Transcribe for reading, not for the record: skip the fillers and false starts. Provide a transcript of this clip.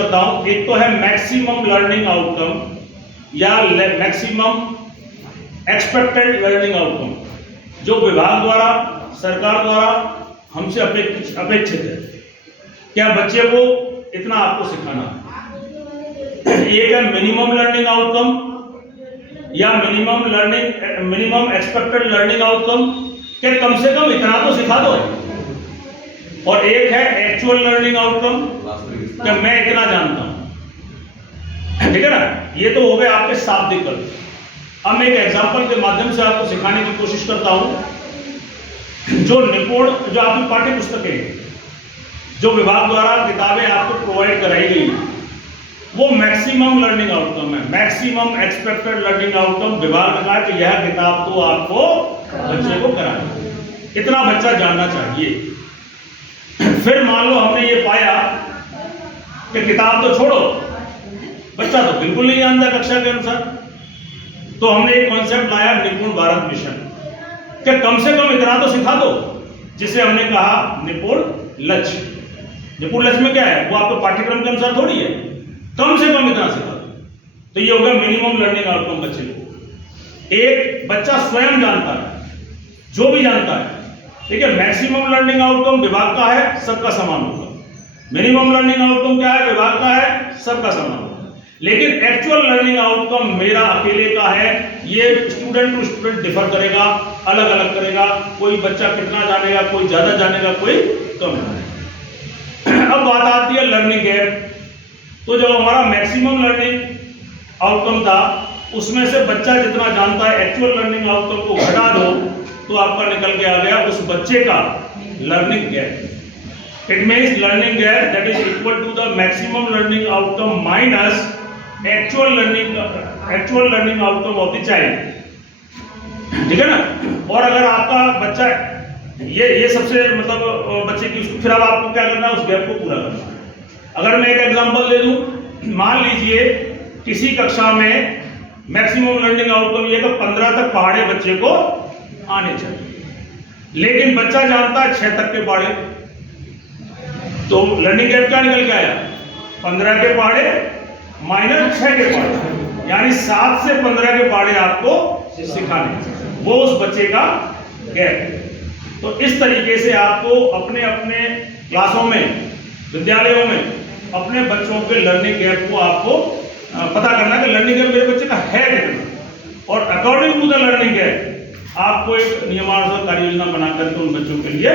करता हूं। एक तो है मैक्सिमम लर्निंग आउटकम या मैक्सिमम एक्सपेक्टेड लर्निंग आउटकम, जो विभाग द्वारा, सरकार द्वारा हमसे अपेक्षित है। क्या बच्चे को इतना आपको सिखाना है। एक है मिनिमम लर्निंग आउटकम या मिनिमम एक्सपेक्टेड लर्निंग आउटकम, क्या कम से कम इतना तो सिखा दो। और एक है एक्चुअल लर्निंग आउटकम, क्या मैं इतना जानता हूं। ठीक है ना, ये तो हो गए आपके शाब्दिक अर्थ। अब मैं एक एग्जांपल के माध्यम से आपको सिखाने की कोशिश करता हूं। जो निपुण, जो आपकी पाठ्य पुस्तकें, जो विभाग द्वारा किताबें आपको प्रोवाइड कराई गई, वो मैक्सिमम लर्निंग आउटकम है। मैक्सिमम एक्सपेक्टेड लर्निंग आउटकम विभाग ने कहा कि यह किताब तो आपको बच्चे को करानी, इतना बच्चा जानना चाहिए। फिर मान लो हमने ये पाया कि किताब तो छोड़ो, बच्चा तो बिल्कुल नहीं जानता कक्षा के अनुसार, तो हमने एक कॉन्सेप्ट लाया निपुण भारत मिशन, कि कम से कम इतना तो सिखा दो, जिसे हमने कहा निपुण लक्ष्य। निपुण लक्ष्य में क्या है, वो आपको पाठ्यक्रम के अनुसार थोड़ी है, कम से कम इतना सिखा दो। तो ये होगा मिनिमम लर्निंग आउटकम बच्चे को। एक बच्चा स्वयं जानता है, जो भी जानता है, ठीक है। मैक्सिमम लर्निंग आउटकम विभाग का है, सबका समान होगा। मिनिमम लर्निंग आउटकम क्या है, विभाग का है, सबका समान होगा। लेकिन एक्चुअल लर्निंग आउटकम मेरा अकेले का है, ये स्टूडेंट टू स्टूडेंट डिफर करेगा, अलग अलग करेगा। कोई बच्चा कितना जानेगा, कोई ज्यादा जानेगा, कोई कम जानेगा। अब बात आती है लर्निंग गैप। तो जब हमारा मैक्सिमम लर्निंग आउटकम था, उसमें से बच्चा जितना जानता है, एक्चुअल लर्निंग आउटकम को घटा दो तो आपका निकल के आ गया उस बच्चे का learning gap. It means learning gap that is equal to the maximum learning outcome minus actual learning outcome of the child. ठीक है ना। और अगर आपका बच्चा ये सबसे मतलब बच्चे की, फिर अब आपको क्या करना है, उस गैप को पूरा करना है। अगर मैं एक एग्जांपल दे दूं, मान लीजिए किसी कक्षा में मैक्सिमम लर्निंग आउटकम ये तो 15 तक पहाड़े बच्चे को आने चाहिए, लेकिन बच्चा जानता है 6 तक के पहाड़े, तो लर्निंग गैप क्या निकल के आया, 15 के पहाड़े माइनस 6 के पहाड़े, यानी 7 से 15 के पहाड़े आपको सिखाने, वो उस बच्चे का गैप। तो इस तरीके से आपको अपने अपने क्लासों में, विद्यालयों में अपने बच्चों के लर्निंग गैप को आपको पता करना है कि लर्निंग गैप मेरे बच्चे का है कितना, और according to the learning gap आपको एक नियमानुसार कार्य योजना बनाकर के उन बच्चों के लिए